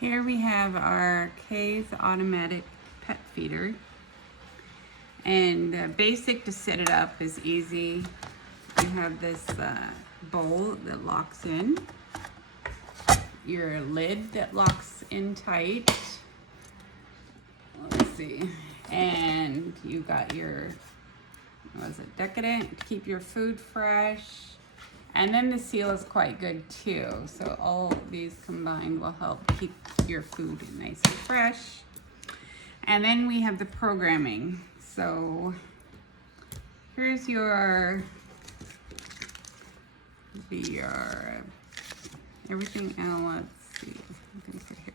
Here we have our Ciays automatic pet feeder. And basic to set it up is easy. You have this bowl that locks in, your lid that locks in tight. Let's see. And you got your, what is it, decadent to keep your food fresh. And then the seal is quite good too. So all these combined will help keep your food nice and fresh. And then we have the programming. So here's your everything. Let's see. I'm gonna put here.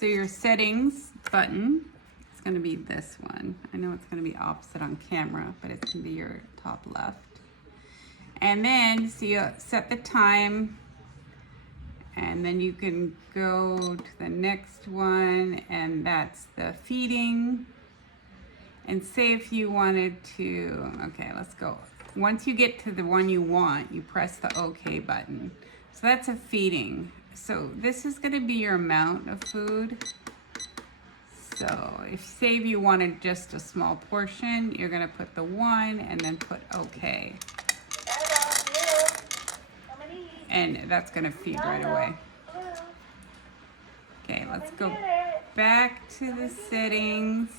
So your settings button. It's gonna be this one. I know it's gonna be opposite on camera, but it's gonna be your top left. And then, so you set the time, and then you can go to the next one, and that's the feeding. And say if you wanted to, okay, let's go. Once you get to the one you want, you press the OK button. So that's a feeding. So this is gonna be your amount of food. So say if you wanted just a small portion, you're gonna put the 1 and then put OK. And that's gonna feed right away. Okay, let's go back to the settings.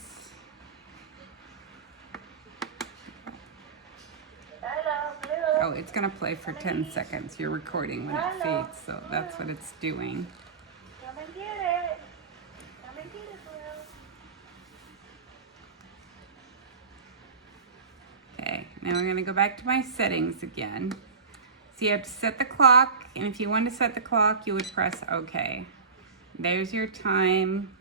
Oh, it's gonna play for 10 seconds. You're recording when it feeds, so that's what it's doing. Okay, now we're gonna go back to my settings again. So you have to set the clock, and if you want to set the clock, you would press OK. There's your time,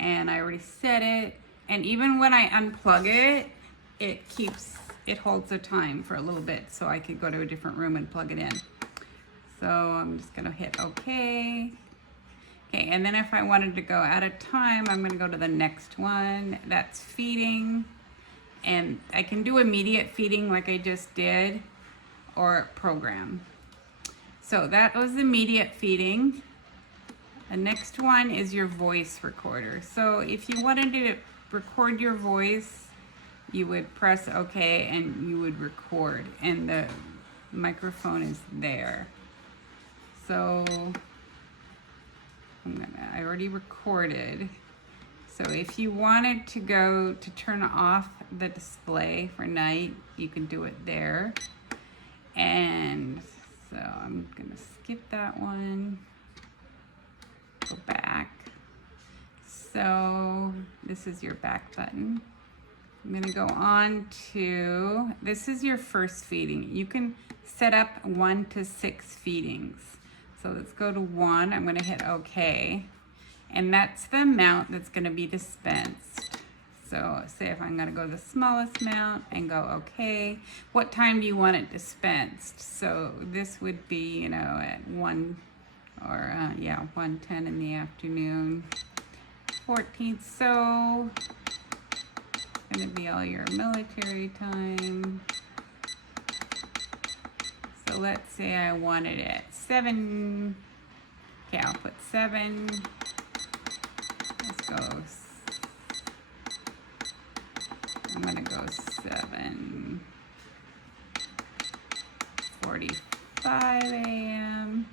and I already set it. And even when I unplug it, it holds the time for a little bit, so I could go to a different room and plug it in. So I'm just gonna hit OK. Okay, and then if I wanted to go out of time, I'm gonna go to the next one. That's feeding, and I can do immediate feeding like I just did, or program. So that was immediate feeding. The next one is your voice recorder. So if you wanted to record your voice, you would press OK and you would record, and the microphone is there. So I already recorded. So if you wanted to go to turn off the display for night, you can do it there. And so I'm gonna skip that one, go back. So this is your back button. I'm gonna go on to, this is your first feeding. You can set up 1 to 6 feedings. So let's go to 1, I'm gonna hit OK. And that's the amount that's gonna be dispensed. So say if I'm gonna go to the smallest amount and go OK. What time do you want it dispensed? So this would be, at 1 or 1:10 in the afternoon. 14th, so gonna be all your military time. So let's say I wanted it 7. Okay, I'll put 7. Let's go. I'm gonna go 7:45 a.m.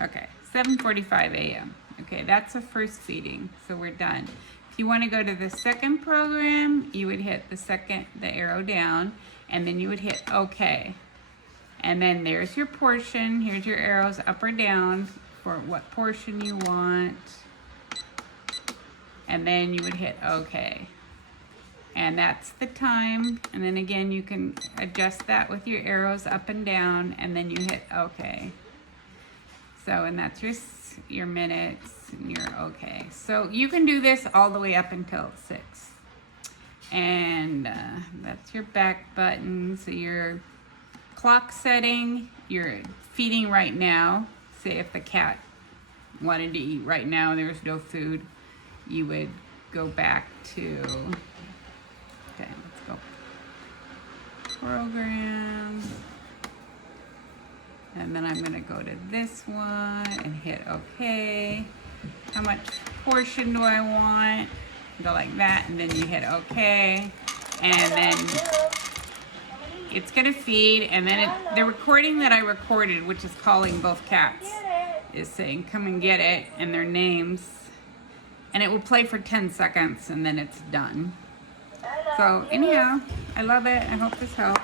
Okay, 7:45 a.m. Okay, that's the first feeding, so we're done. If you want to go to the second program, you would hit the arrow down, and then you would hit OK. And then there's your portion. Here's your arrows up or down for what portion you want. And then you would hit OK. And that's the time. And then again, you can adjust that with your arrows up and down, and then you hit OK. So, and that's your minutes, and you're OK. So you can do this all the way up until 6. And that's your back button. So your clock setting, you're feeding right now. Say if the cat wanted to eat right now, there's no food, you would go back to, okay, let's go. Program. And then I'm gonna go to this one and hit okay. How much portion do I want? Go like that, and then you hit okay. And then it's gonna feed, and then the recording that I recorded, which is calling both cats, is saying come and get it and their names. And it will play for 10 seconds and then it's done. So anyhow, I love it. I hope this helps.